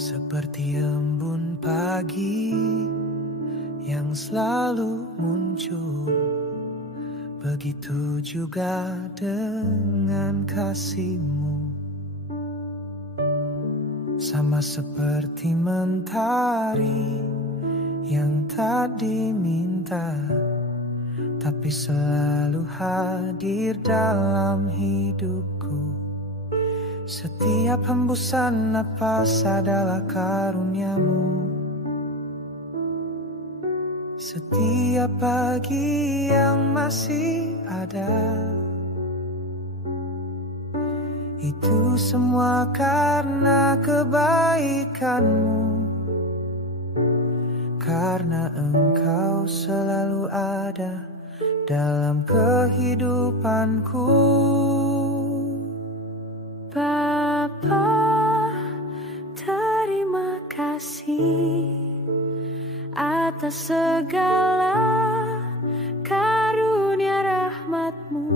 Seperti embun pagi yang selalu muncul, begitu juga dengan kasih-Mu. Sama seperti mentari yang tak diminta, tapi selalu hadir dalam hidupku. Setiap hembusan napas adalah karunia-Mu. Setiap pagi yang masih ada, itu semua karena kebaikan-Mu. Karena Engkau selalu ada dalam kehidupanku. Bapa, terima kasih atas segala karunia rahmat-Mu.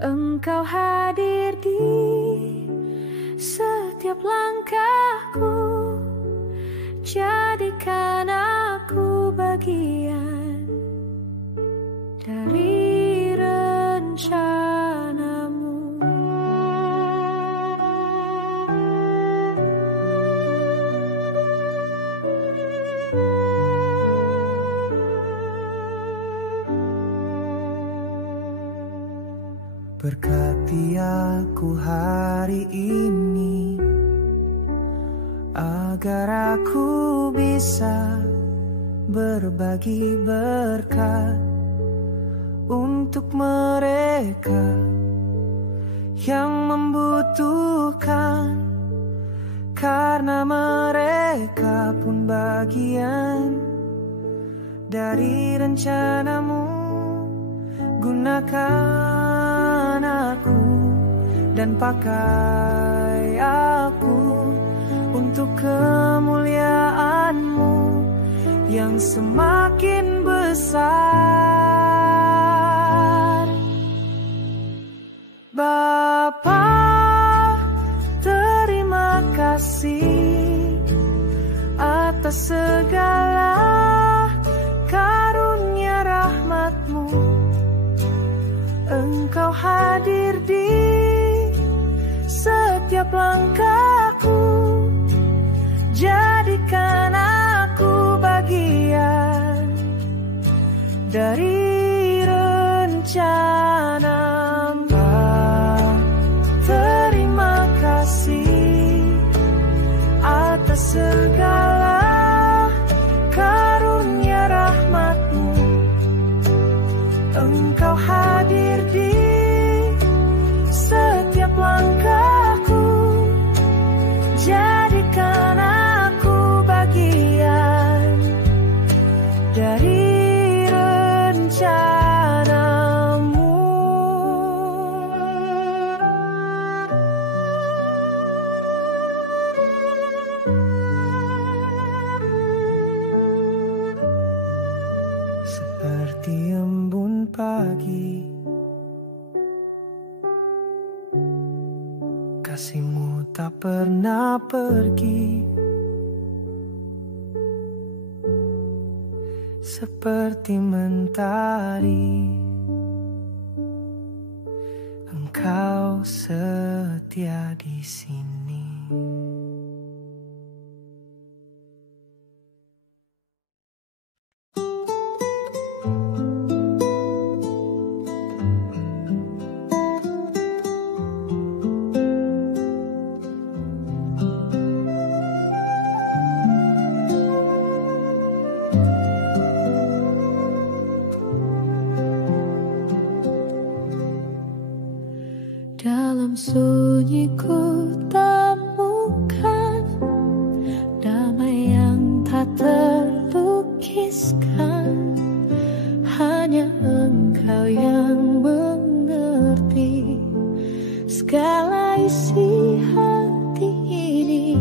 Engkau hadir di setiap langkahku, jadikan aku bagian dari rencana-Mu. Berkati aku hari ini, agar aku bisa berbagi berkat untuk mereka yang membutuhkan, karena mereka pun bagian dari rencana-Mu. Gunakan aku dan pakai aku untuk kemuliaan-Mu yang semakin besar. Bapa, terima kasih atas segala karunia rahmat-Mu. Engkau hadir di setiap langkahku, jadikan aku bagian dari rencana-Mu. Terima kasih atas segala karunia rahmat-Mu. Engkau hadir di setiap langkahku, jadikan aku bagian dari rencana-Mu. Seperti embun pagi, kasih-Mu tak pernah pergi. Seperti mentari, Engkau setia di sini. Dalam sunyi ku temukan damai yang tak terlukiskan. Hanya Engkau yang mengerti segala isi hati ini.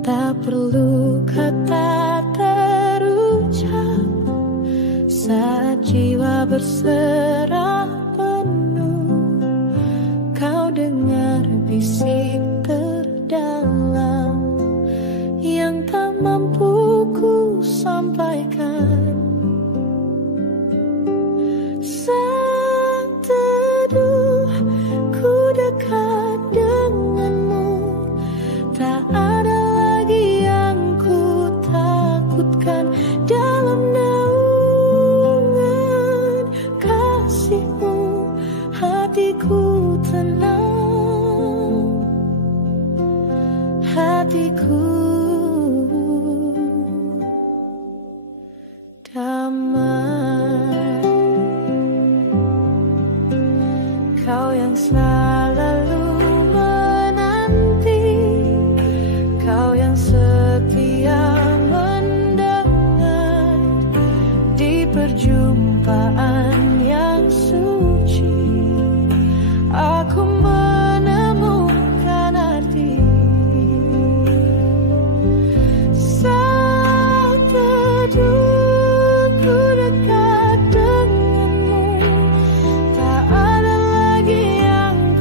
Tak perlu kata terucap saat jiwa berserah penuh. Kau dengar bisik terdalam tenang hatiku, damai. Kau yang selalu menanti, kau yang setia mendengar di perjumpaan yang suci. Aku menemukan arti saat teduhku dekat denganmu. Tak ada lagi yang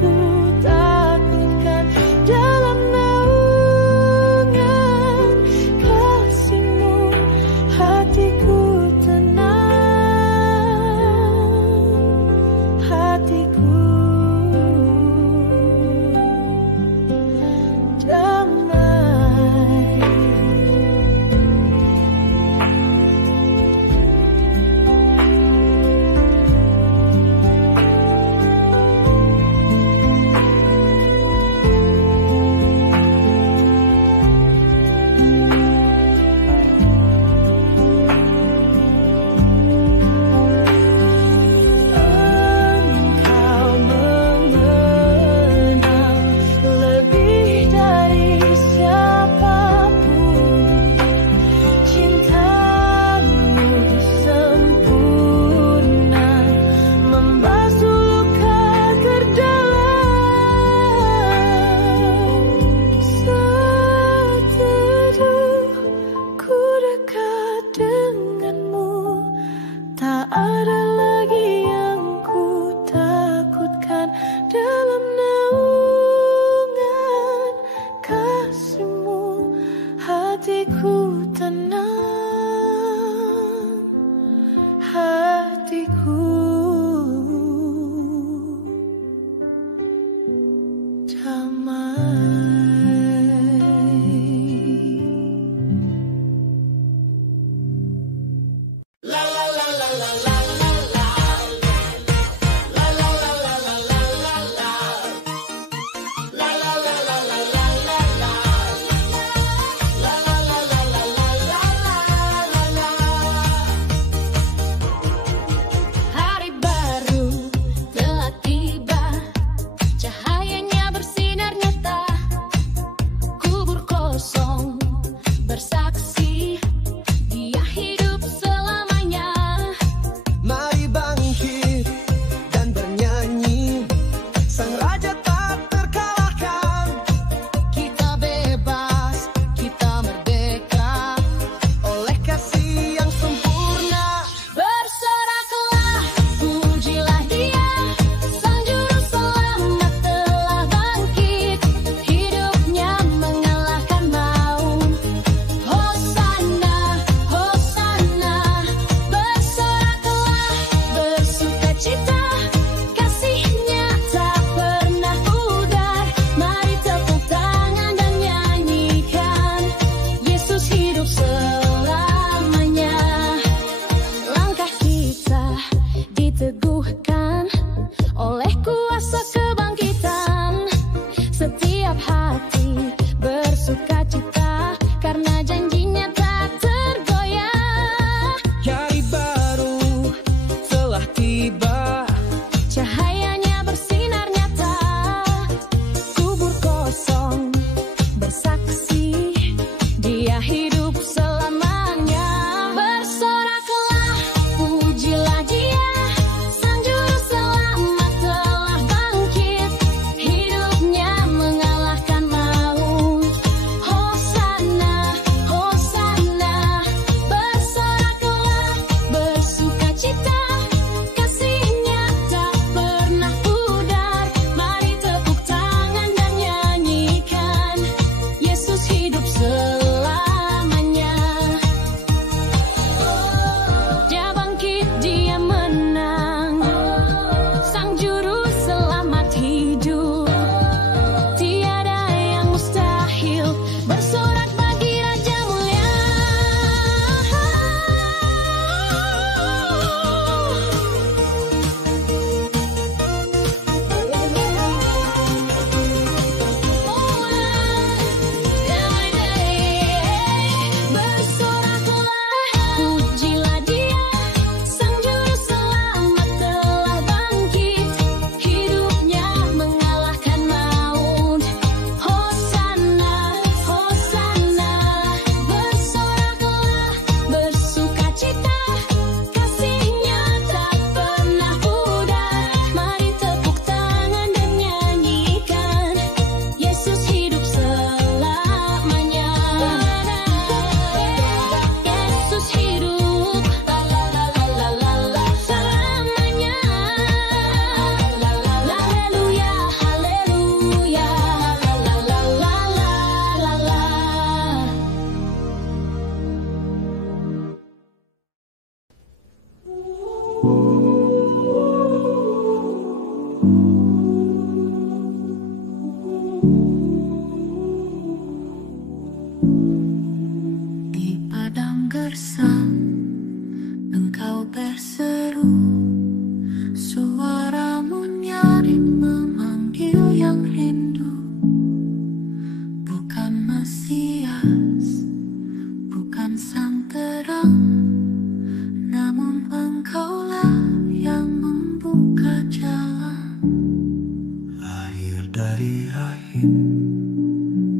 dari rahim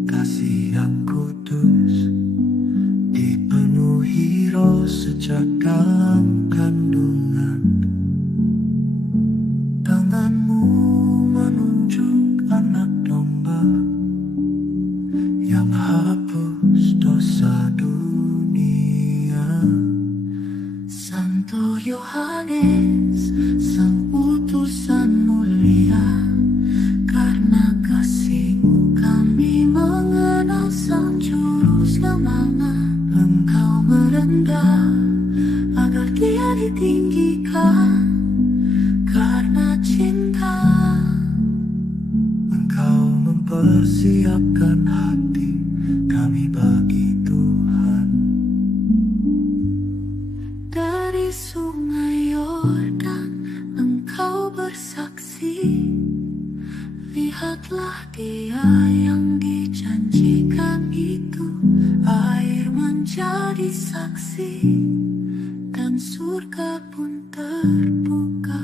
kasih yang kudus, dipenuhi roh sejak dalam kandungan. Tanganmu menunjuk anak domba yang hapus dosa dunia. Santo Yohanes, sang utusan mulia, karena kasih-Mu kami mengenal sang juru selamat. Engkau merendah agar Dia ditinggikan, karena cinta Engkau mempersiapkan hati kami bagi Tuhan. Dari sungai Yordan Engkau bersaksi, lihatlah Dia yang dijanjikan itu. Air menjadi saksi dan surga pun terbuka.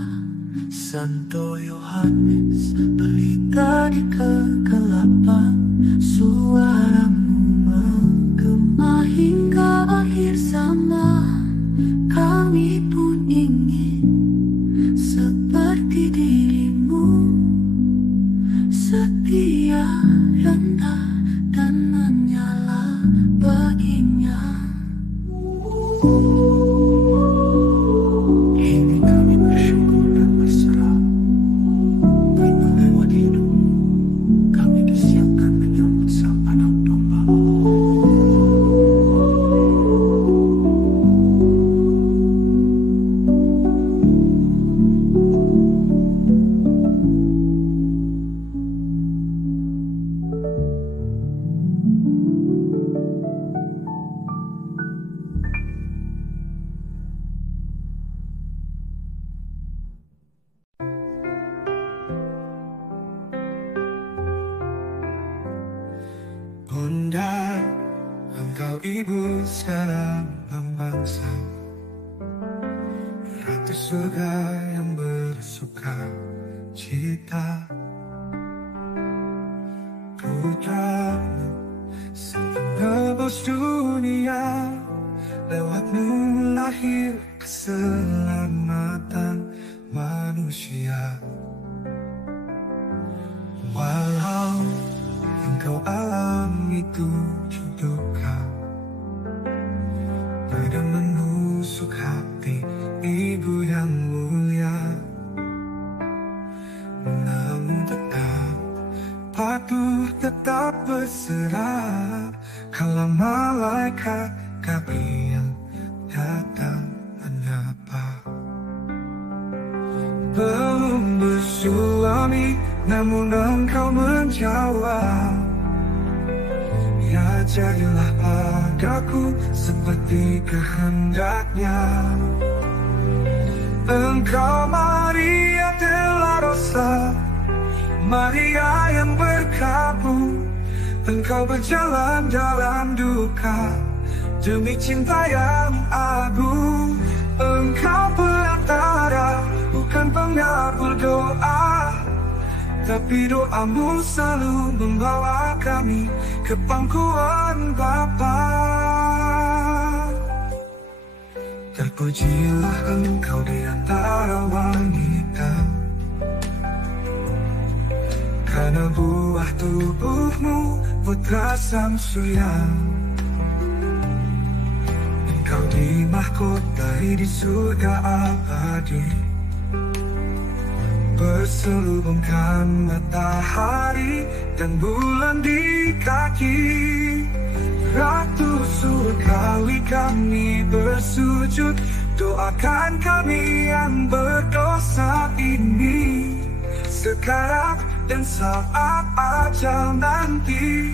Santo Yohanes, pelita di kegelapan, suaramu menggema hingga akhir zaman. Kami pun ingin seperti dirimu, setia, rendah, dan menyala baginya. Ini kami bersyukur dan berserah, rindu lewat hidup kami disiapkan menyambut sang anak domba. Bunda, Engkau Ibu segala bangsa, Ratu surga yang bersuka cita. Putra-Mu sang penebus dunia, lewat-Mu lahir keselamatan manusia. Walau Engkau alami tujuh duka, pada menusuk hati Ibu yang mulia, namun tetap patuh, tetap berserah kala malaikat Gabriel datang menyapa. Belum bersuami, namun Engkau menjawab, ya jadilah padaku seperti kehendaknya. Engkau Maria Dolorosa, Maria yang berkabung. Engkau berjalan dalam duka demi cinta yang agung. Engkau pelantara, bukan pengabul doa, tapi doamu selalu membawa kami ke pangkuan Bapa. Terpujilah Engkau di antara wanita, karena buah tubuhmu putra sang surya. Engkau dimahkotai di surga abadi, berselubungkan matahari dan bulan di kaki. Ratu surgawi kami bersujud, doakan kami yang berdosa ini, sekarang dan saat ajal nanti.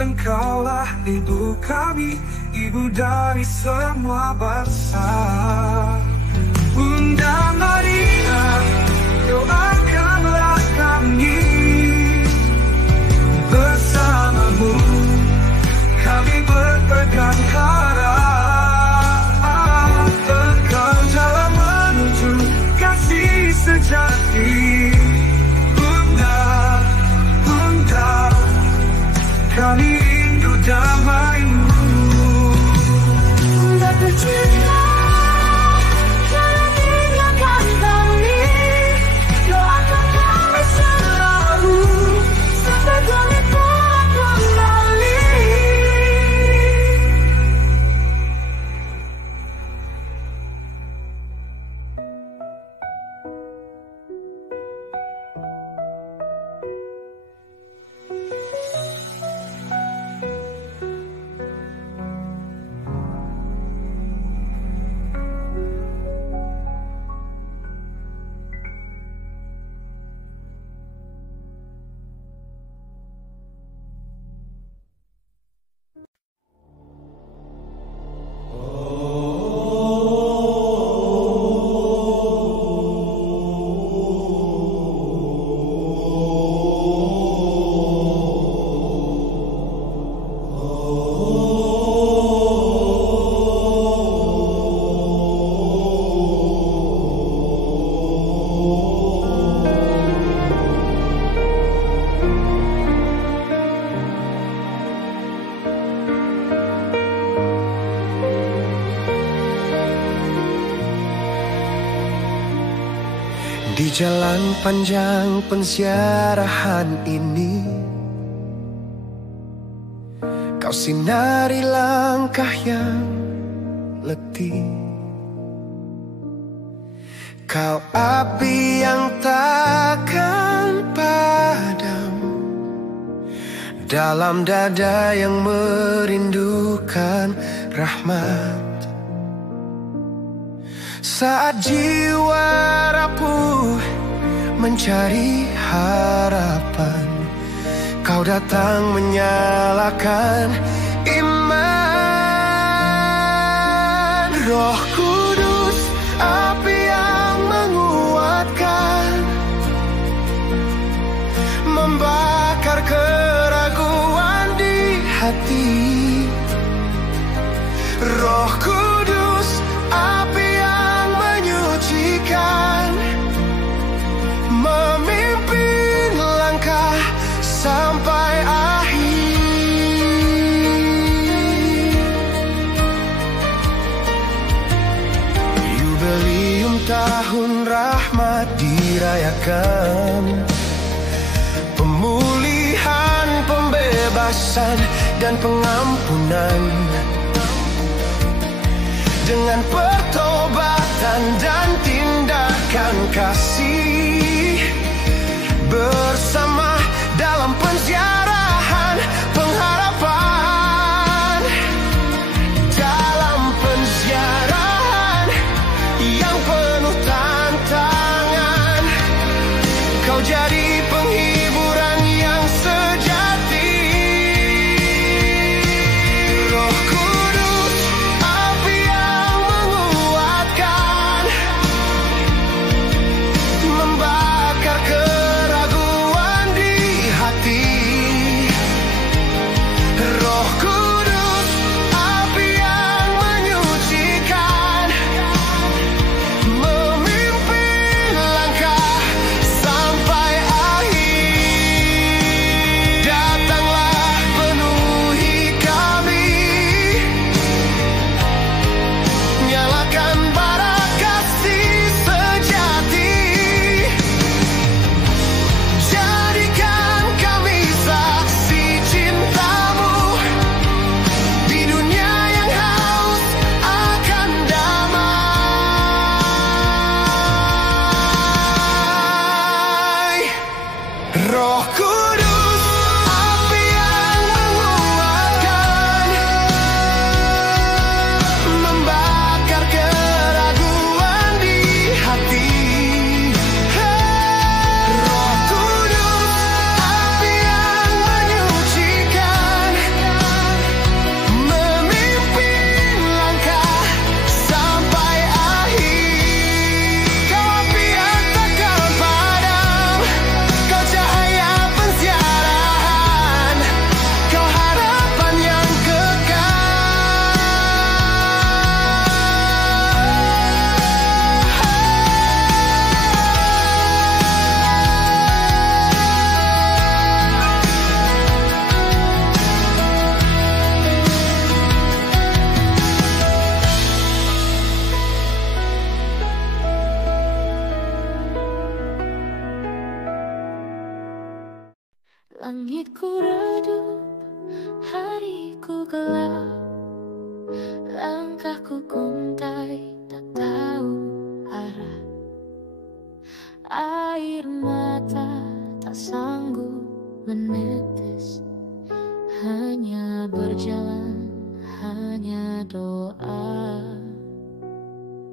Engkaulah Ibu kami, Ibu dari semua bangsa. Bunda Maria, doakanlah kami, bersamamu kami berpegang erat. Engkau jalan menuju kasih sejati. Bunda, jalan panjang penziarahan ini, Kau sinari langkah yang letih. Kau api yang takkan padam dalam dada yang merindukan rahmat. Saat jiwa rapuh mencari harapan, Kau datang menyalakan iman. Roh Kudus, api yang menguatkan, membakar keraguan di hati. Roh Kudus, api yang menyucikan, memimpin langkah sampai akhir. Yubelium tahun rahmat dirayakan, pemulihan, pembebasan, dan pengampunan. Dengan pertobatan dan tindakan kasih, bersama dalam penziarahan pengharapan. Dalam penziarahan yang penuh tantangan, Kau jadi penghiburan yang sejati. Roh Kudus, api yang menguatkan, membakar keraguan di hati. Roh Kudus, api yang menyucikan, memimpin langkah sampai akhir. Datanglah penuhi kami, nyalakan bara kasih sejati. Jadikan kami saksi cinta-Mu di dunia yang haus akan damai. Roh Kudus, api yang menguatkan, membakar keraguan di hati. Roh Kudus, api yang menyucikan, memimpin langkah sampai akhir. Kau api yang takkan padam, Kau cahaya penziarahan, Kau harapan yang kekal. Langitku redup, hariku gelap, langkahku guntai, tak tahu arah. Air mata tak sanggup menetes, hanya berjalan, hanya doa.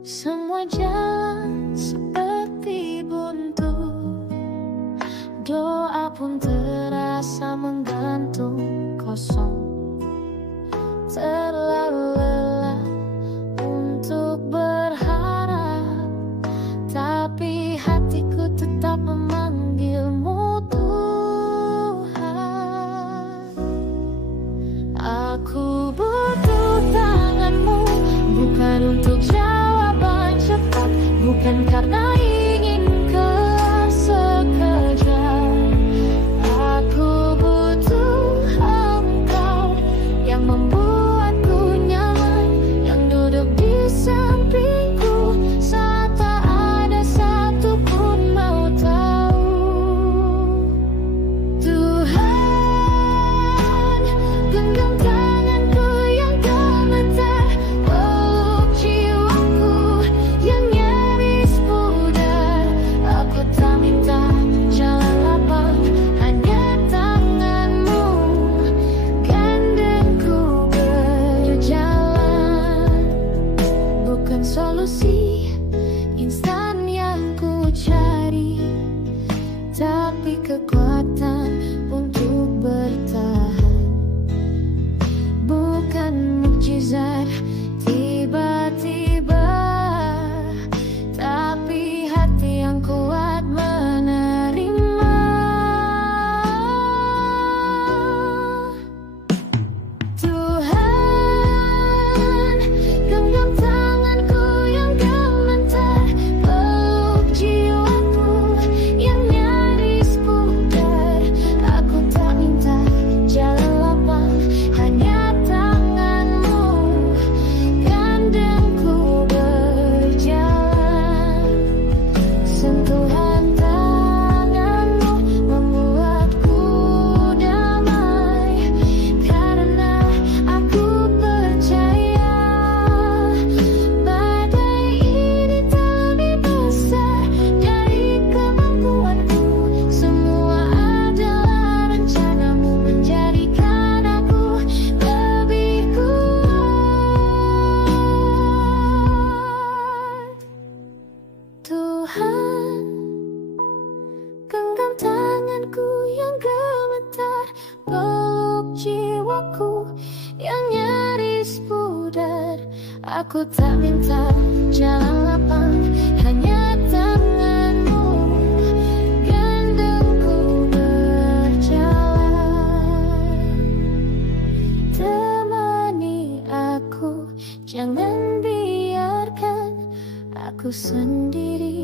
Semua jalan seperti buntu, doa pun terasa menggantung kosong. Terlalu lelah untuk berharap, tapi hatiku tetap memanggil-Mu Tuhan. Aku butuh tangan-Mu, bukan untuk jawaban cepat, bukan karena ingin sekejap. Aku butuh Engkau yang membuatku nyaman, yang duduk di sampingku saat tak ada satupun mau kekuatan untuk bertahan. Bukan mukjizat tiba-tiba, tapi hati yang kuat menerima. Tuhan, genggam tanganku yang gemetar, peluk jiwaku yang nyaris pudar. Aku tak minta jalan lapang, hanya tanganmu, gandengku berjalan. Sentuhan tanganmu membuatku damai, karena aku percaya badai ini tak lebih besar dari kemampuanku. Semua adalah rencanamu menjadikan aku lebih kuat. Tuhan, genggam tanganku yang gemetar, peluk jiwaku yang nyaris pudar. Aku tak minta jalan lapang, hanya tanganmu, gandengku berjalan. Temani aku, jangan biarkan aku sendiri.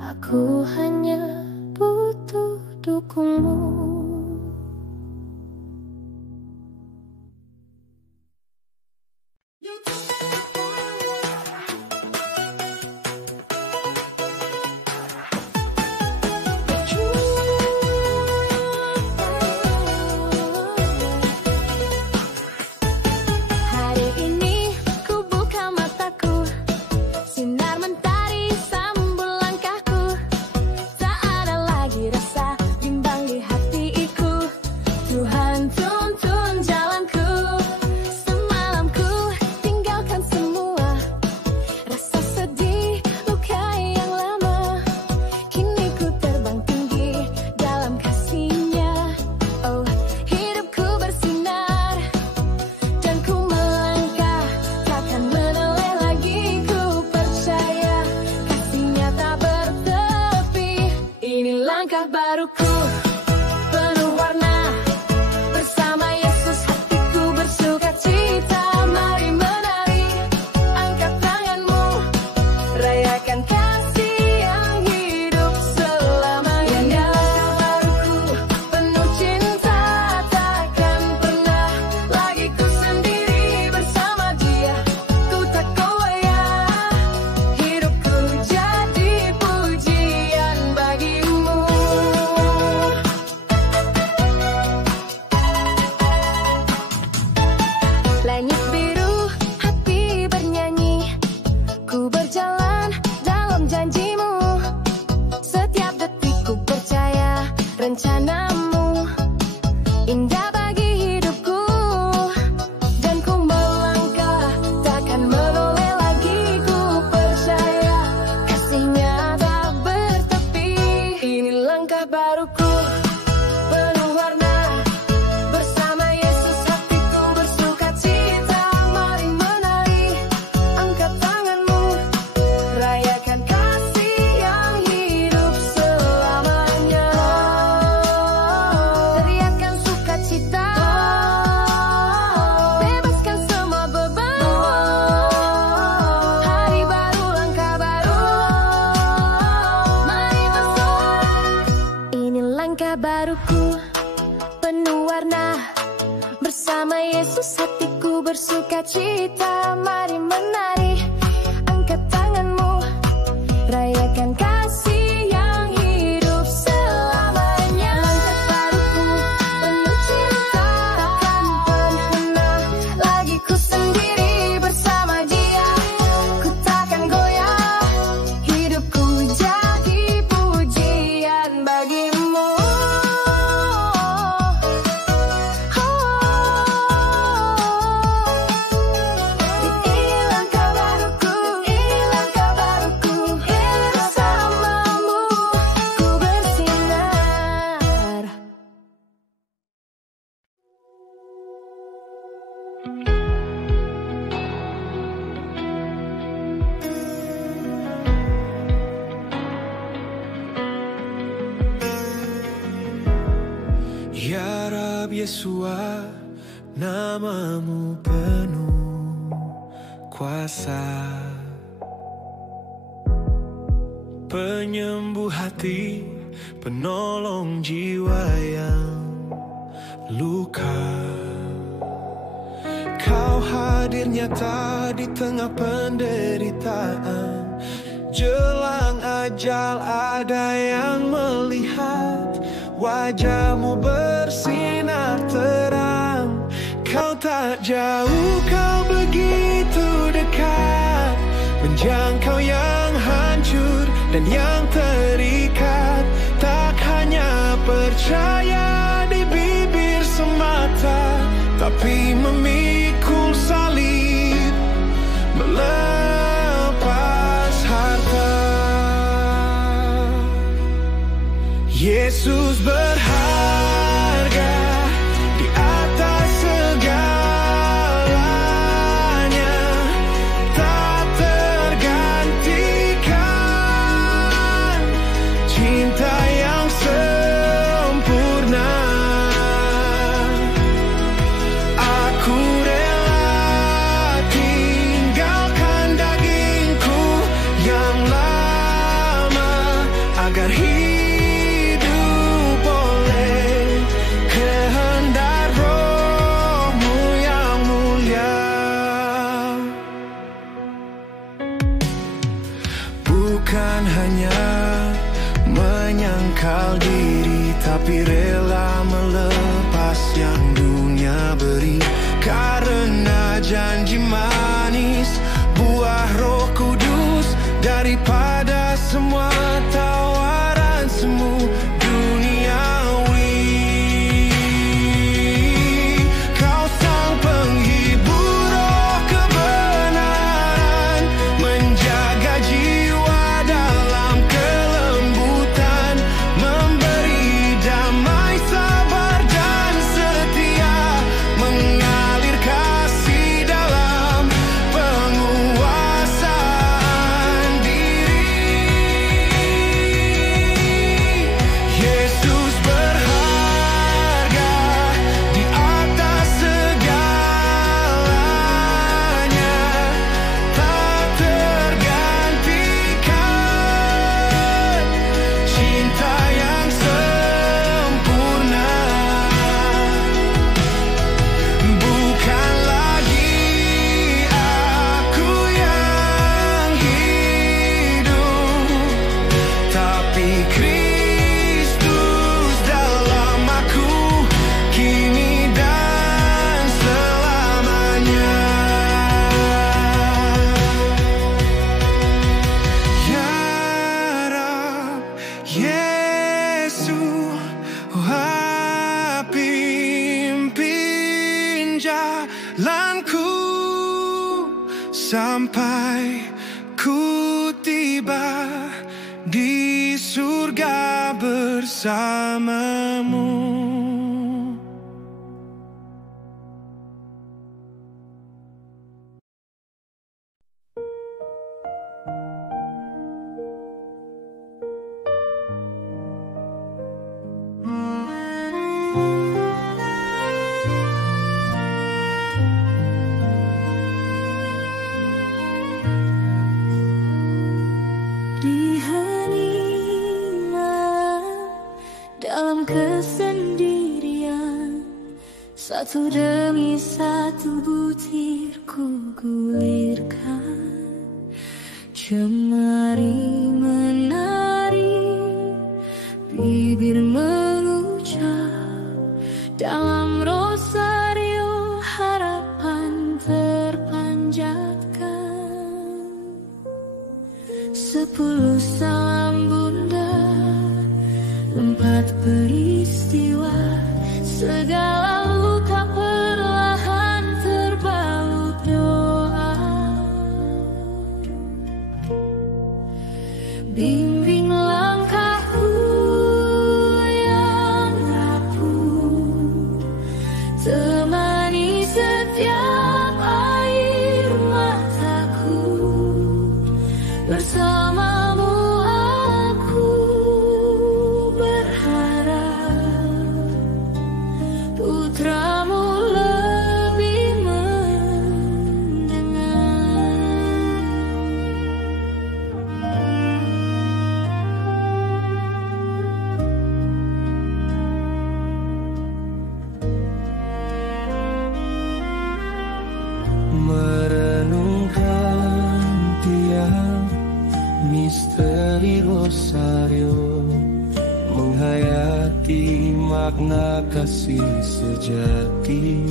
Aku hanya butuh dukungmu. Hari ini ku buka mataku, sinar mentari sambut langkahku. Tak ada lagi rasa bimbang di hatiku. Tuhan tuntun jalanku. Semalam ku tinggalkan semua rasa sedih, luka yang lama. Kini ku terbang tinggi dalam kasih-Nya. Oh, hidupku bersinar dan ku melangkah, takkan menoleh lagi. Ku percaya kasih-Nya tak bertepi. Ini langkah baruku, penuh warna. Bersama Yesus hatiku bersuka cita. Mari menari, angkat tanganmu, rayakan kasih yang hidup selamanya. Ini langkah baruku, penuh cinta. Takkan pernah lagi ku sendiri, bersama Dia ku tak goyah. Hidupku jadi pujian bagimu. Langit biru, hati bernyanyi, ku berjalan dalam janji-Mu. Setiap detik ku percaya rencana-Mu indah bagi hidupku. Dan ku melangkah, takkan menoleh lagi. Ku percaya kasih-Nya tak bertepi. Ini langkah baruku, penuh warna. Bersama Yesus hatiku bersuka cita. Mari menari, angkat tanganmu, rayakan kasih yang hidup selamanya. Teriakan sukacita, bebaskan semua beban. Hari baru, langkah baru, mari bersorak. Ini langkah baruku, penuh warna. Bersama Yesus hatiku bersuka cita. Mari menari, angkat tanganmu, rayakan kasih yang hidup selamanya. Langkah baruku, penuh cinta. Takkan pernah lagi ku sendiri, bersama Dia ku takkan goyah. Hidupku jadi pujian bagimu. Ini langkah baru. Sebab Yesua namamu penuh kuasa, penyembuh hati, penolong jiwa yang luka. Kau hadir nyata di tengah penderitaan, jelang ajal ada yang melihat. Wajahmu bersinar terang, kau tak jauh, kau begitu dekat, menjangkau yang hancur dan yang terikat. Tak hanya percaya di bibir semata, tapi memikul salib, melepas harta. Yesus berharga di atas segalanya, tak tergantikan, cinta yang sempurna. Aku rela tinggalkan dagingku yang lama, agar bukan hanya menyangkal diri, tapi rela melepas yang dunia beri. Karena janji manis buah Roh Kudus, daripada semua tawaran semu duniawi. Kau sang penghibur roh kebenaran, menjaga jiwa dalam kelembutan, memberi damai, sabar dan setia, mengalir kasih dalam penguasaan diri. Yesus berharga di atas segalanya, tak tergantikan, cinta yang sempurna. Bukan lagi aku yang hidup, tapi Kristus dalam aku, kini dan selamanya. Ya Rab Yesus, pimpin jalanku sampai ku tiba di surga bersamamu. Di hening malam, dalam kesendirian, satu demi satu butir ku gulirkan, jemari menari, bibir mengucap, dalam rosario harapan terpanjatkan. 10 salam bunda, 4 peristiwa, segala luka perlahan terbalut doa. Bimbing langkahku yang rapuh, temani setiap air mataku, bersamamu aku berharap. makna kasih sejati.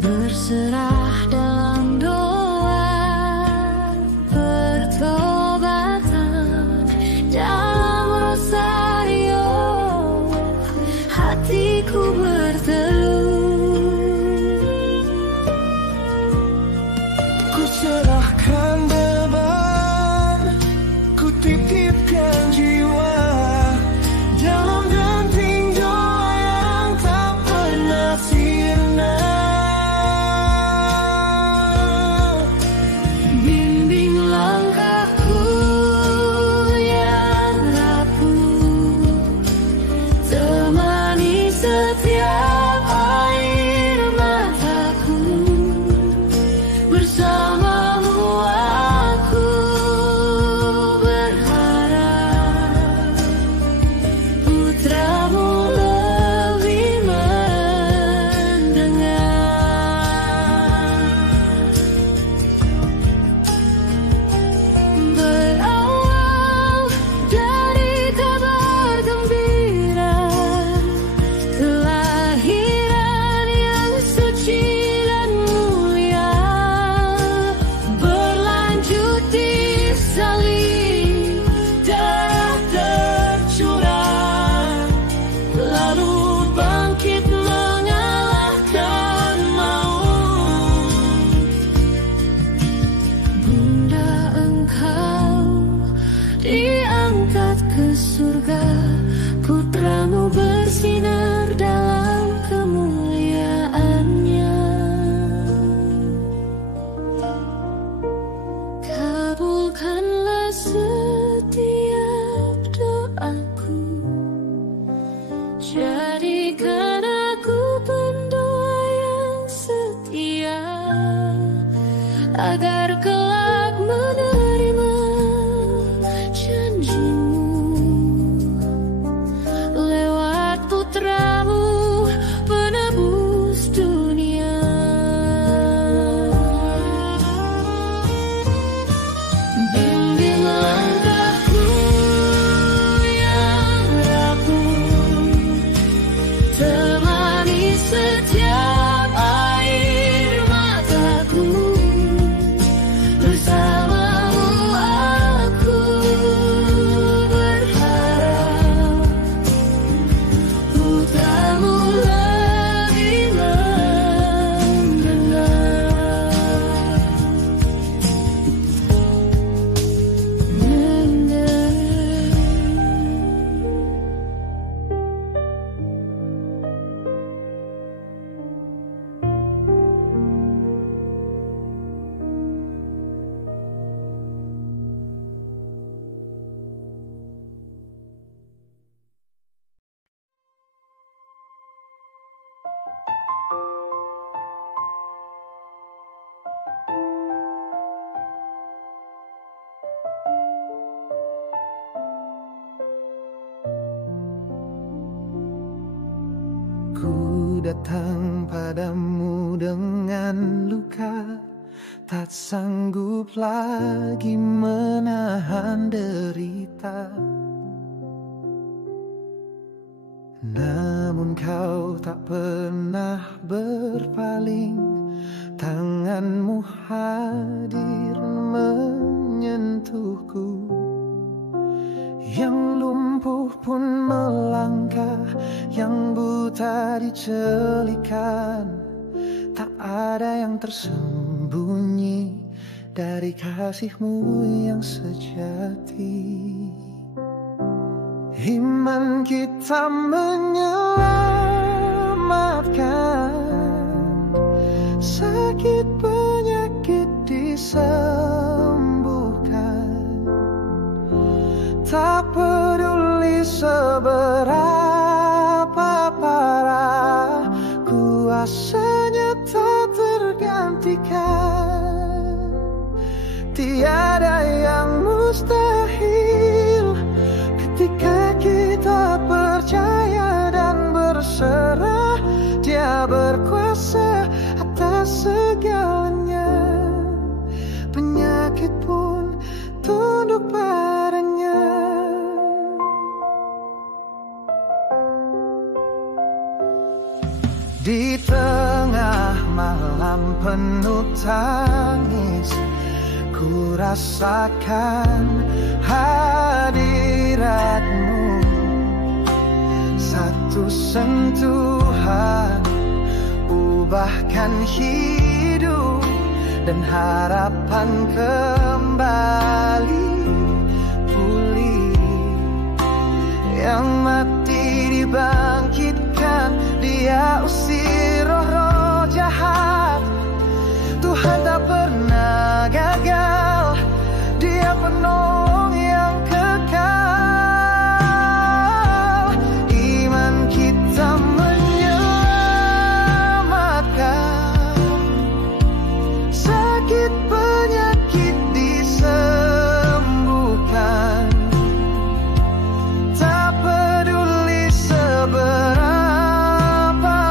Berserah dalam doa pertobatan, dalam rosario hatiku berteluh. Ku serahkan beban, ku titipkan jiwa dalam denting doa yang tak pernah sirna. Bimbing langkahku yang rapuh, temani setiap air mataku. Bersamamu aku berharap, putramu lebih mendengar. Berawal dari kabar gembira, kelahiran yang suci dan mulia, berlanjut di salib, darah tercurah, lalu bangkit mengalahkan maut. Bunda, engkau diangkat ke surga, putramu bersinar dalam kemuliaannya. Kabulkanlah setiap doaku, jadikan aku pendoa yang setia, agar kelak menerima janjimu lewat putramu penebus dunia. Bimbing langkahku yang rapuh, temani setiap air mataku. Bersamamu aku berharap, putramu lebih Ku datang padamu dengan luka, tak sanggup lagi menahan derita. Namun kau tak pernah berpaling, tanganmu hadir menyentuhku. Yang lumpuh pun melangkah, yang buta dicelikan. Tak ada yang tersembunyi dari kasih-Mu yang sejati. Iman kita menyelamatkan, sakit penyakit disembuhkan. Tak peduli seberapa parah, kuasanya tak tergantikan. Tiada yang mustahil ketika kita percaya dan berserah. Dia berkuasa atas segalanya, penyakit pun tunduk padanya. Di tengah malam penuh tangis, ku rasakan hadiratmu. Satu sentuhan ubahkan hidup, dan harapan kembali pulih. Yang mati dibangkitkan, Dia usir roh-roh jahat. Tuhan tak pernah gagal, Dia penolong yang kekal. Iman kita menyelamatkan, sakit penyakit disembuhkan. Tak peduli seberapa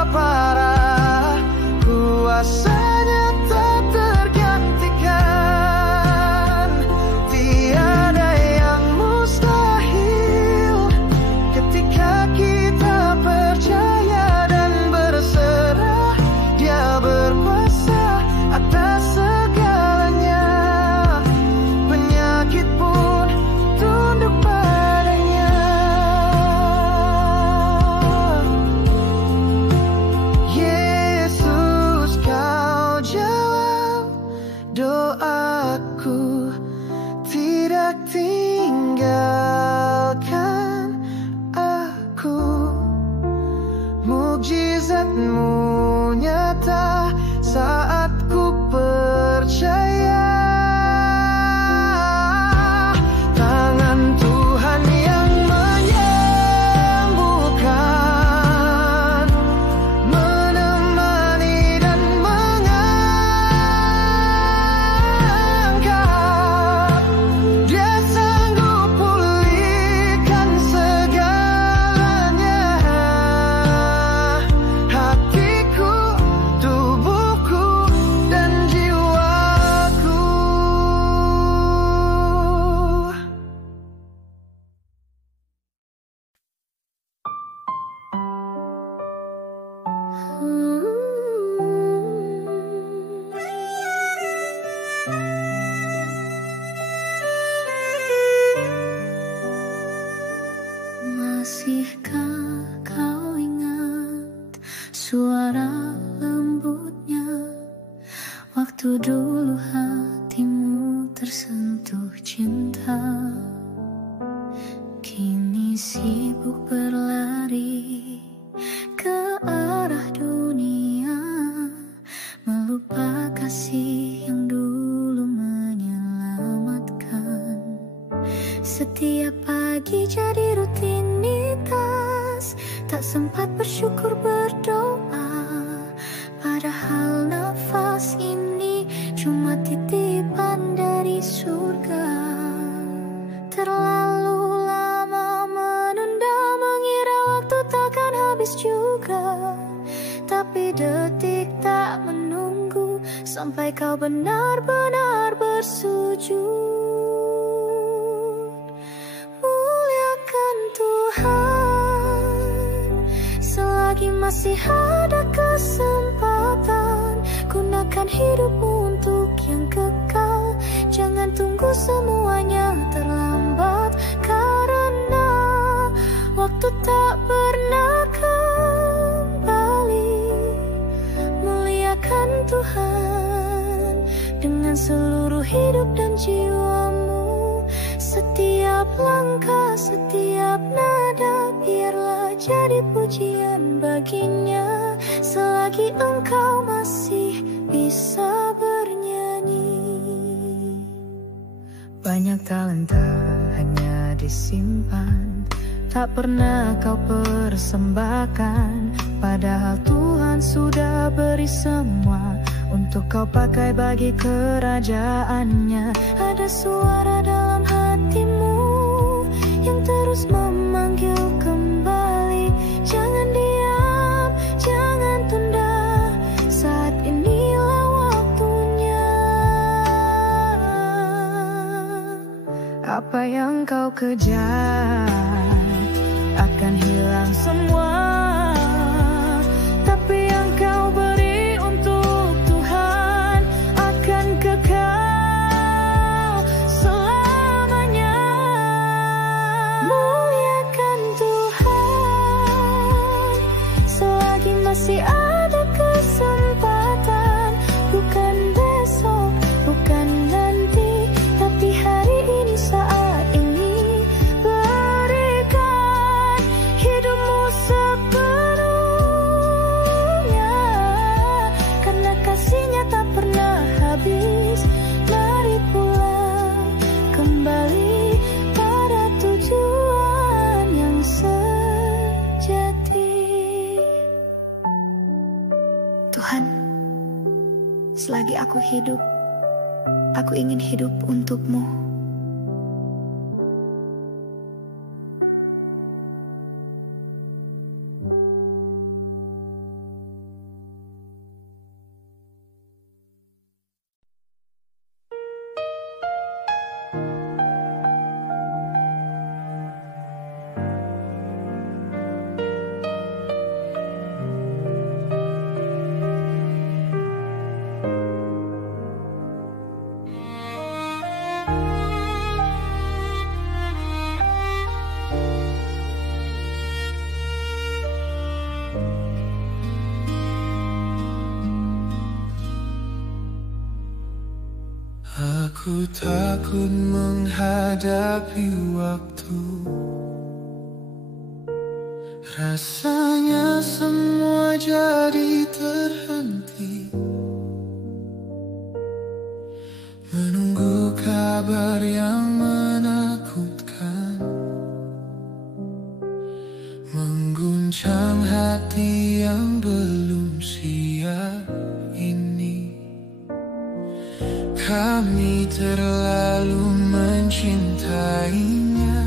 parah, kuasanya tak tergantikan. Tiada yang mustahil ketika kita percaya dan berserah. Dia berkuasa atas segalanya, penyakit pun tunduk padanya. Yesus, Kau jawab doaku, tidak tinggalkan aku. Mukjizat-Mu nyata saat ku percaya. Tangan Tuhan yang menyembuhkan, menemani dan mengangkat. Dia sanggup pulihkan segalanya. Hatiku, tubuhku, dan jiwaku. Masihkah kau ingat suara lembutnya waktu dulu hatimu tersentuh cinta? Kini sibuk berlari ke arah dunia, melupa kasih yang dulu menyelamatkan. Setiap pagi jadi rutinitas, tak sempat bersyukur berdoa. Padahal nafas ini cuma titipan dari surga. Terlalu lama menunda, mengira waktu takkan habis juga. Tapi detik tak menunggu sampai kau benar-benar bersujud. Muliakan Tuhan, selagi masih ada kesempatan. Gunakan hidupmu untuk yang kekal. Jangan tunggu semuanya terlambat, karena waktu tak pernah kembali. Muliakan Tuhan dengan seluruh hidup dan jiwamu. Setiap langkah, setiap nada, biarlah jadi pujian baginya. Selagi engkau masih bisa bernyanyi. Banyak talenta hanya disimpan, tak pernah kau persembahkan. Padahal Tuhan sudah beri semua untuk kau pakai bagi kerajaannya. Ada suara dalam hatimu yang terus memanggil kembali. Jangan diam, jangan tunda, saat inilah waktunya. Apa yang kau kejar akan hilang semua, tapi yang masih ada kesempatan. Bukan besok, bukan nanti, tapi hari ini, saat ini. Berikan hidupmu sepenuhnya, karena kasihnya tak pernah habis. Mari pulang kembali pada tujuan yang sejati. Tuhan, selagi aku hidup, aku ingin hidup untuk-Mu. Aku takut menghadapi waktu. Rasanya semua jadi terhenti. Menunggu kabar yang menakutkan, mengguncang hati yang belum siap ini. Kami terlalu mencintainya,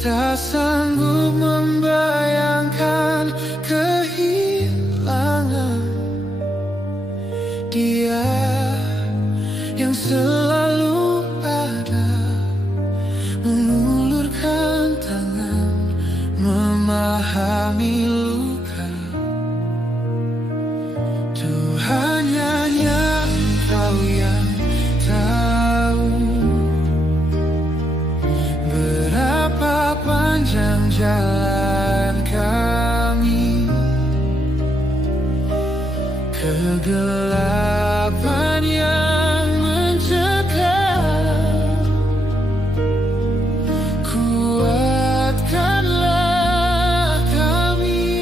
tak sanggup membayangkan kehilangan dia yang selalu ada, mengulurkan tangan, memahami luka. Tuhan, hanya Engkau yang tahu berapa panjang jalan kami, kegelapan yang mencekam. Kuatkanlah kami,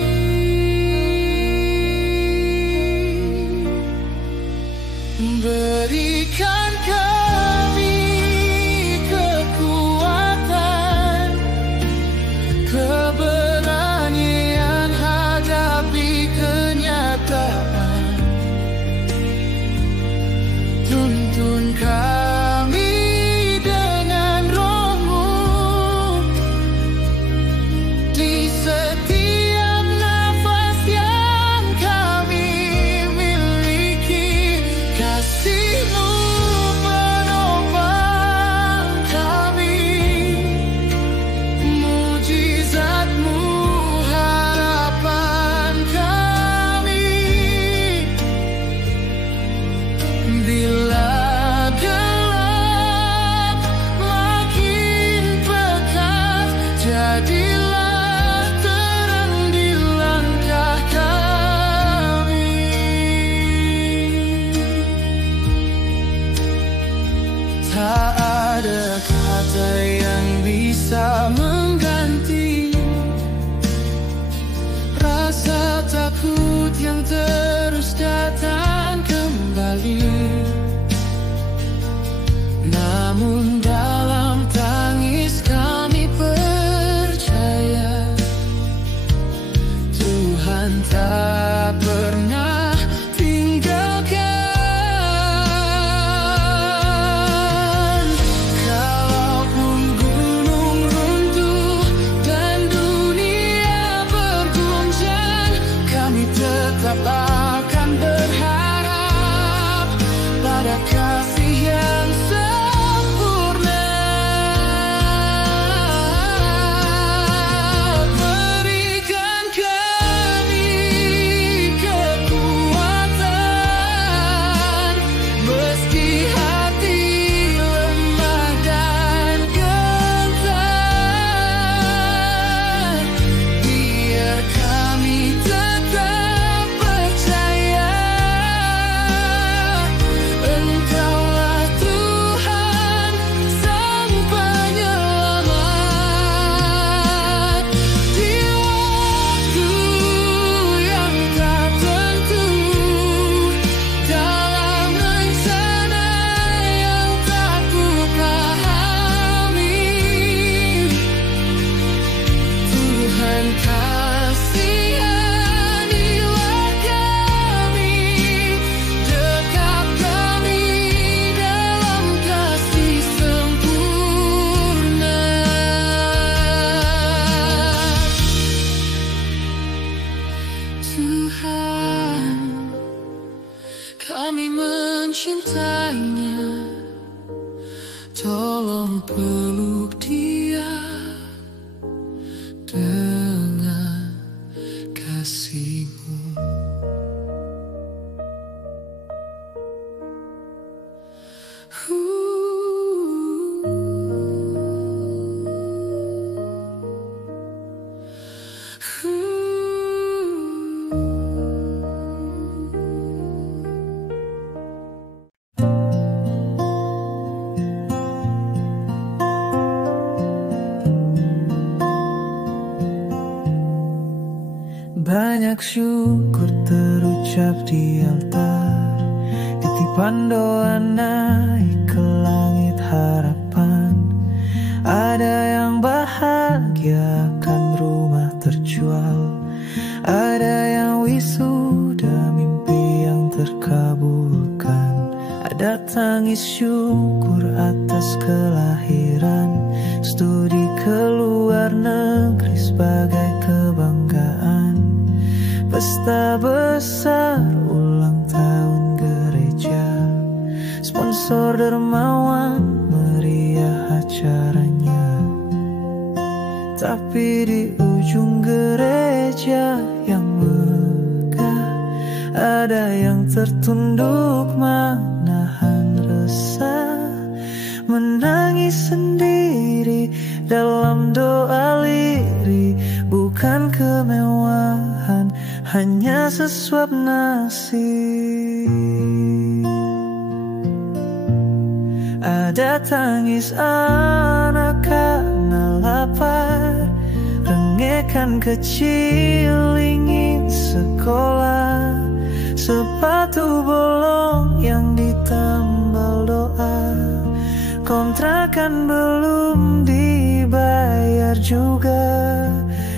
berikan kami kekuatan, keberanian hadapi kenyataan. Tuntun kami dengan Roh-Mu di setiap nafas yang kami miliki. Kasih-Mu menopang kami, mujizat-Mu Banyak syukur terucap di altar, titipan doa naik ke langit harapan. Ada yang bahagia akan rumah terjual, ada yang wisuda mimpi yang terkabulkan. Ada tangis syukur atas kelahiran, studi ke luar negeri sebagai kebanggaan. Pesta besar ulang tahun gereja, sponsor dermawan meriah acaranya. Tapi di ujung gereja yang megah, ada yang tertunduk menahan resah, menangis sendiri dalam doa lirih. Bukan kemewahan, hanya sesuap nasi. Ada tangis anak karena lapar, rengekan kecil ingin sekolah, sepatu bolong yang ditambal doa, kontrakan belum dibayar juga.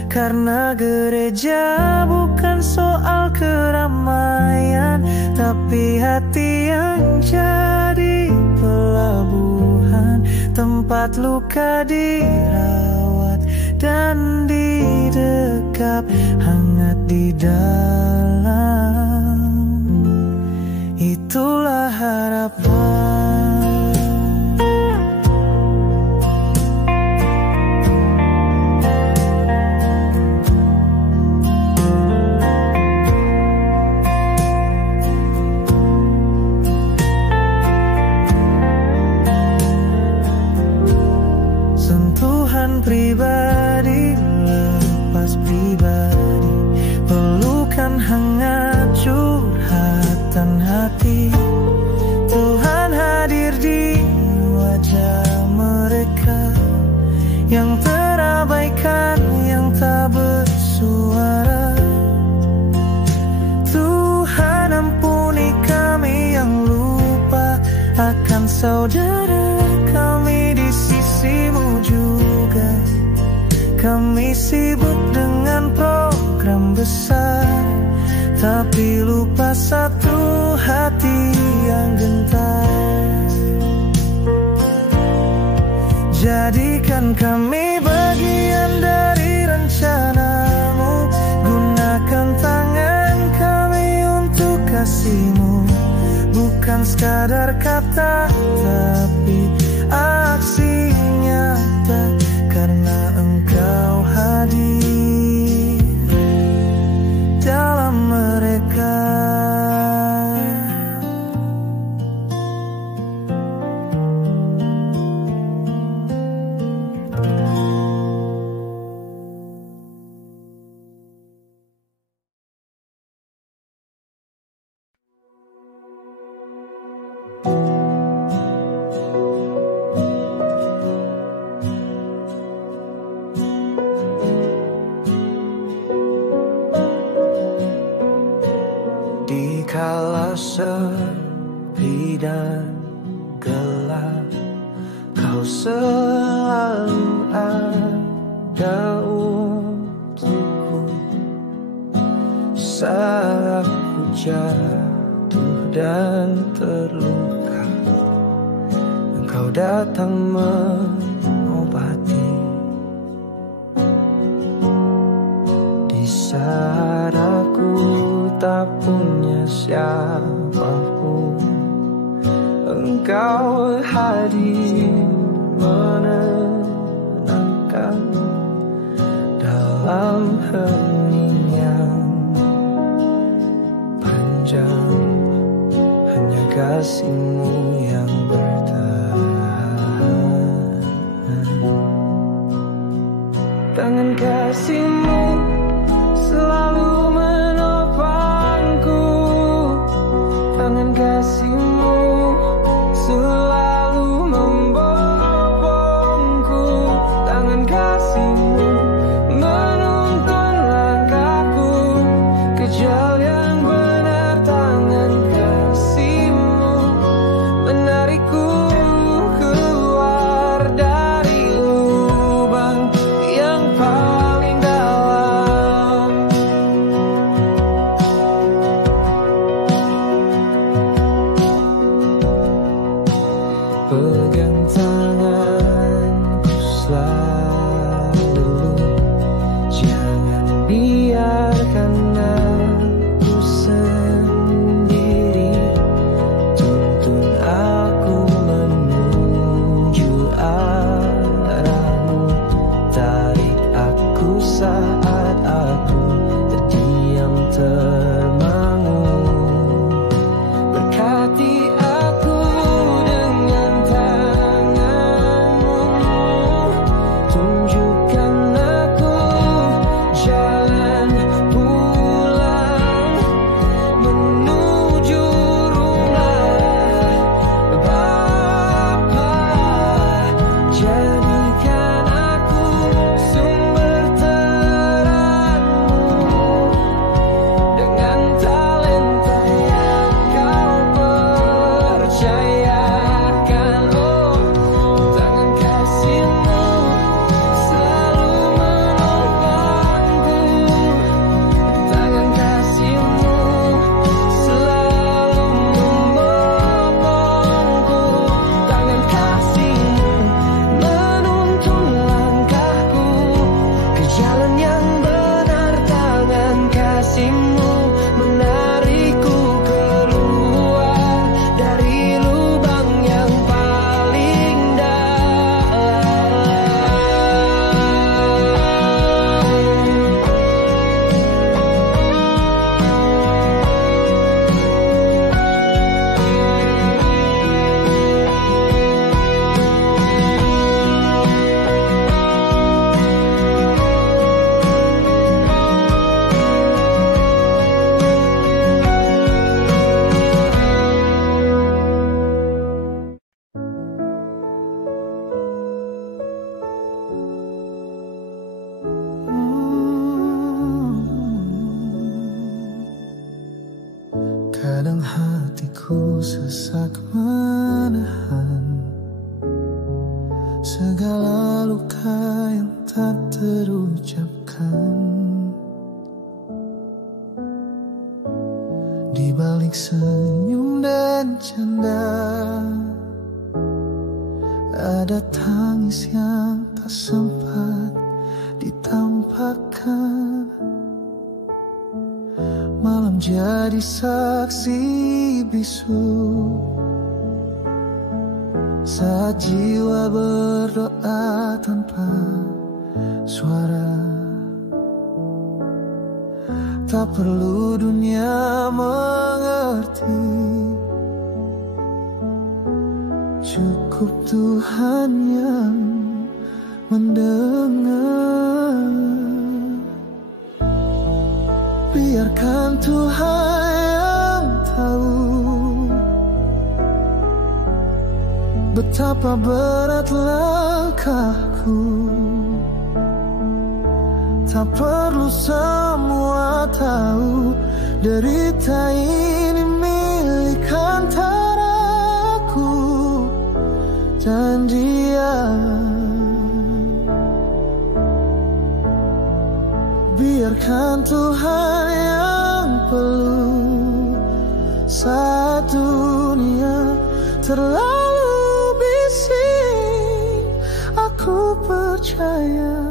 Karena gereja bukan soal keramaian, tapi hati yang jadi pelabuhan, tempat luka dirawat dan didekap, hangat di dalam. Itulah harapan. Pribadi lepas pribadi, pelukan hangat curhatan hati. Tuhan hadir di wajah mereka yang terabaikan, yang tak bersuara. Tuhan ampuni kami yang lupa akan saudara kami di sisimu juga. Kami sibuk dengan program besar, tapi lupa satu hati yang gentar. Jadikan kami bagian dari rencanamu, gunakan tangan kami untuk kasih-Mu. Bukan sekadar kata, tapi aksi nyata, karena Engkau hadir dalam mereka. Dikala sepi dan gelap, Kau selalu ada untukku. Saat ku jatuh dan terluka, Engkau datang mengobati. Di saat aku tak punya siapapun, Engkau hadir menenangkan. Dalam hening yang panjang, hanya kasih-Mu yang bertahan. Tangan kasih-Mu selalu menopangku, tangan kasih-Mu selalu membopongku, tangan kasih-Mu menuntun langkahku. Jangan biarkan aku sendiri, tuntun aku menuju arahmu. Tarik aku saat aku terdiam termangu. Berkati aku dengan tanganmu, tunjukkan aku jalan pulang menuju rumah Bapa. Jadikan aku sumber terangmu dengan talenta yang kau percayakan. Oh, tangan kasih-Mu selalu menopangku. Tangan kasih-Mu selalu memotongku. Tangan kasih-Mu menuntun langkahku ke jalan yang benar. Tangan kasih-Mu menarikku keluar dari lubang yang paling dalam. Kadang hatiku sesak menahan segala luka yang tak terucapkan. Di balik senyum dan canda ada tangis yang tak sempat ditampakkan. Malam jadi saksi bisu saat jiwa berdoa tanpa suara. Tak perlu dunia mengerti, cukup Tuhan yang mendengar. Biarkan Tuhan yang tahu betapa berat langkahku. Tak perlu semua tahu, derita ini milik antaraku dan Dia. Biarkan Tuhan yang peluk saat dunia terlalu bising. Aku percaya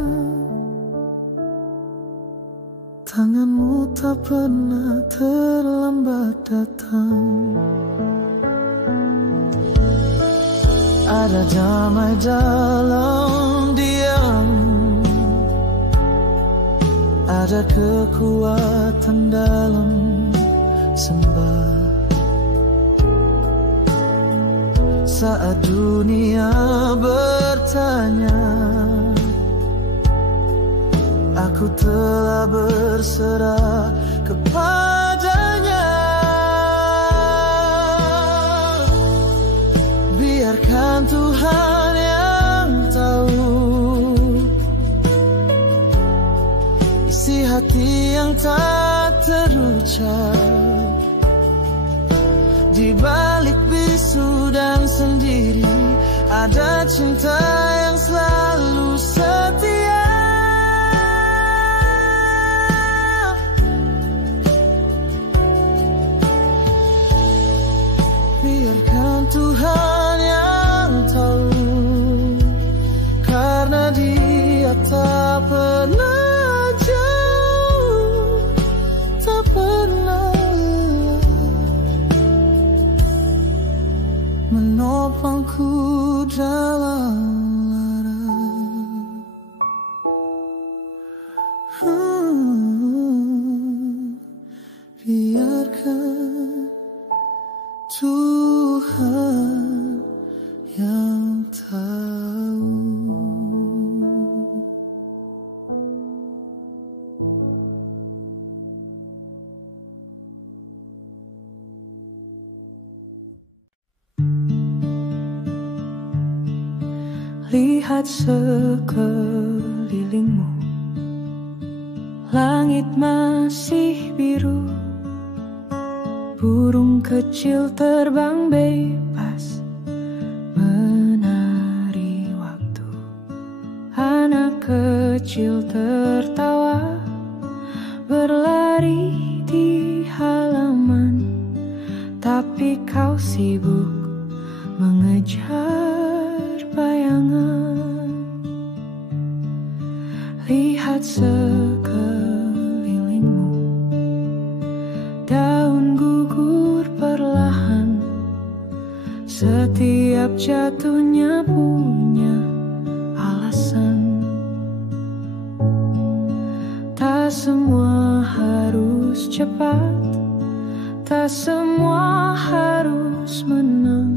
tangan-Mu tak pernah terlambat datang. Ada damai dalam diam, ada kekuatan dalam sembah. Saat dunia bertanya, aku telah berserah kepadanya. Biarkan Tuhan yang tahu isi hati yang tak terucap. Di balik bisu dan sendiri ada cinta yang selalu setia. Biarkan Tuhan yang tahu, karena Dia tak pernah jauh. Lihat sekelilingmu, langit masih biru, burung kecil terbang bebas menari waktu. Anak kecil tertawa berlari di halaman, tapi kau sibuk mengejar bayangan. Lihat sekelilingmu, daun gugur perlahan, setiap jatuhnya punya alasan. Tak semua harus cepat, tak semua harus menang.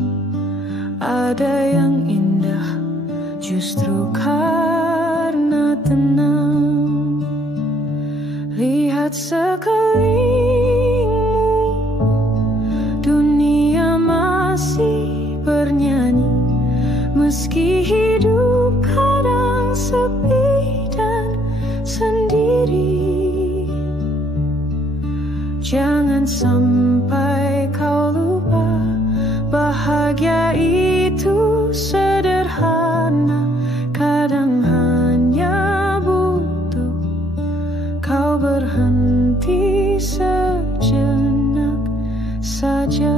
Ada yang indah justru karena tenang. Lihat sekelilingmu, dunia masih bernyanyi, meski hidup kadang sepi dan sendiri. Jangan sampai kau lupa, bahagia itu sederhana, kadang hanya butuh kau berhenti sejenak saja.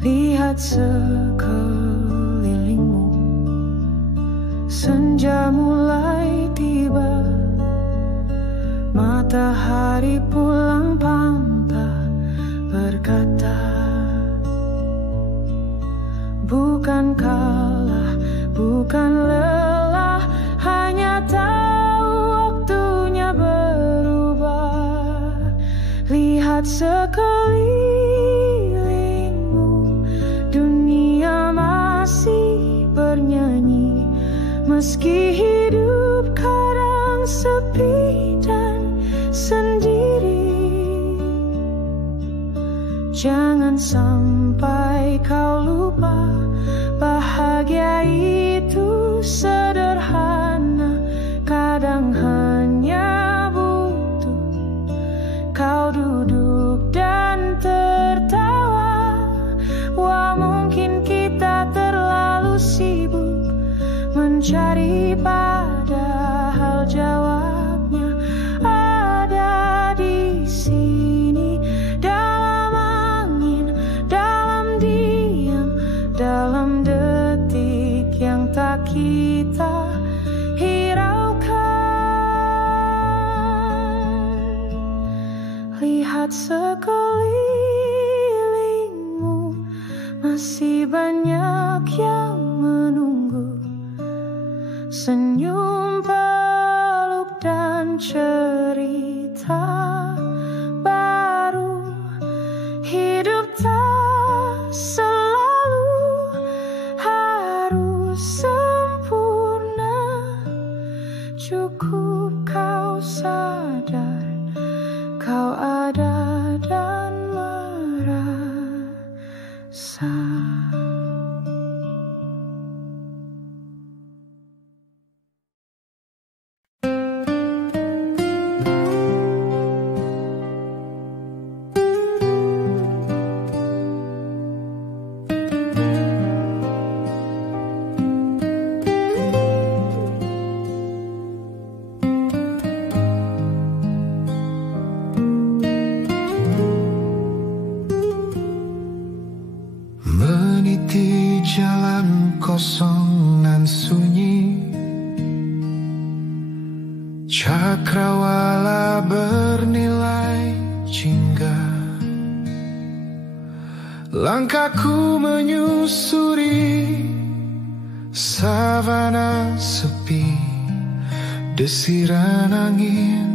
Lihat sekelilingmu, senja mulai tiba, matahari pulang pantah berkata, bukan kalah, bukan lelah, hanya tahu waktunya berubah. Lihat sekelilingmu, dunia masih bernyanyi, meski hidup kadang sepi dan sendiri. Jangan sampai kau lupa, bahagia itu sederhana, kadang hanya butuh kau duduk dan tertawa. Wah, mungkin kita terlalu sibuk mencari, padahal jawabnya ada di sini. Dalam detik yang tak kita hiraukan. Lihat sekelilingmu, masih banyak yang menunggu. Senyum, peluk, dan cerita baru. Hidup tak selalu harus sempurna, cukup kau sadar kau ada dan merasa. Meniti jalan kosong nan sunyi, cakrawala bernilai jingga. Langkahku menyusuri savana sepi, desiran angin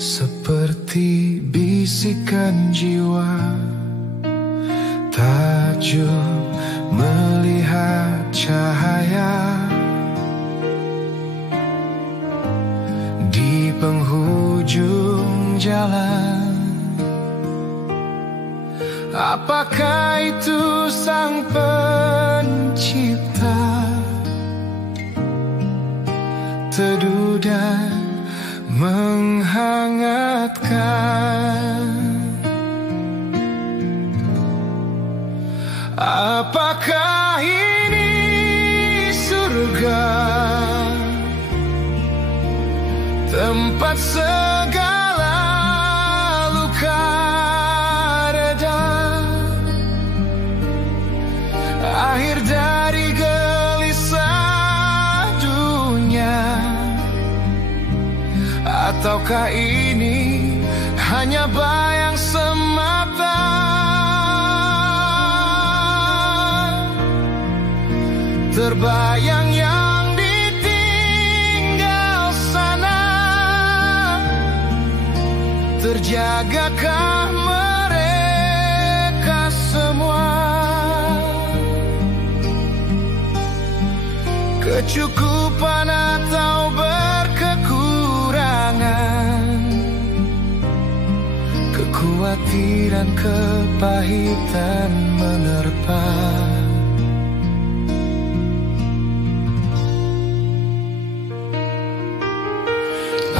seperti bisikan jiwa. Takjub melihat cahaya di penghujung jalan. Apakah itu sang pencipta rindu dan menghangatkan. Apakah ini surga, tempat segala luka reda, akhir dari gelisah dunia? Ataukah ini hanya bayang semata, terbayang yang ditinggal sana? Terjagakah mereka semua? Kecukupan atau berkekurangan, kekhawatiran, kepahitan menerpa.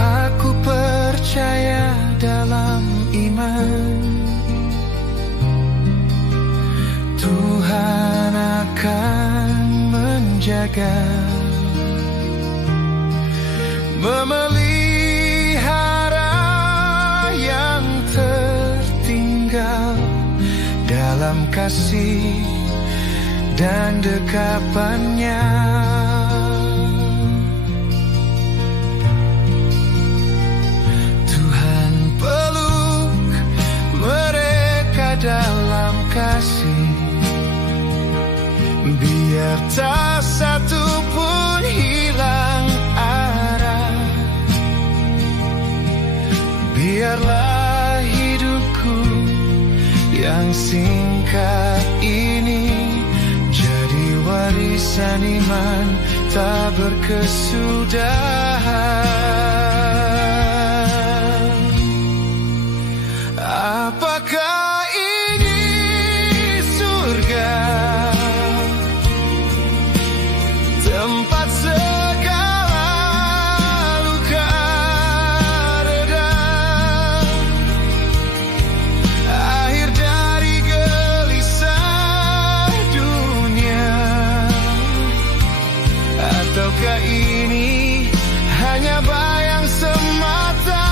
Aku percaya dalam iman, Tuhan akan menjaga, memelihara yang tertinggal dalam kasih dan dekapannya. Tuhan peluk mereka dalam kasih, biar tak satu pun hilang arah. Biarlah hidupku yang singkat ini jadi warisan iman tak berkesudahan. Apakah ini surga, tempat segala luka reda, akhir dari gelisah dunia? Ataukah ini hanya bayang semata?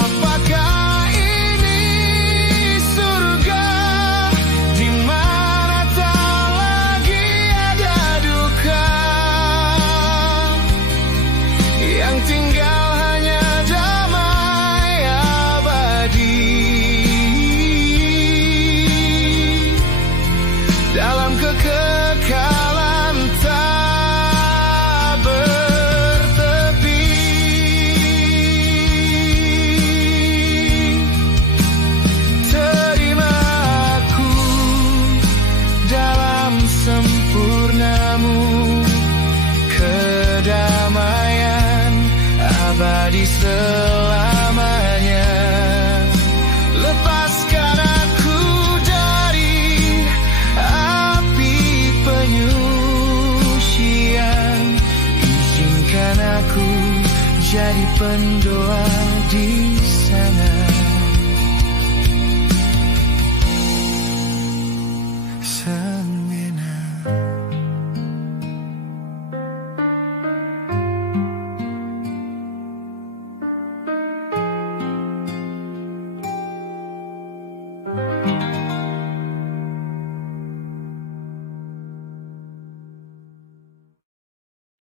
Apakah ini surga di mana tak lagi ada duka, yang tinggal hanya damai abadi dalam kekekalan tak bertepi? Terima aku dalam sempurnamu, kedamaian abadi selamanya. Lepaskan aku dari api penyucian, izinkan aku jadi pendoa di sana.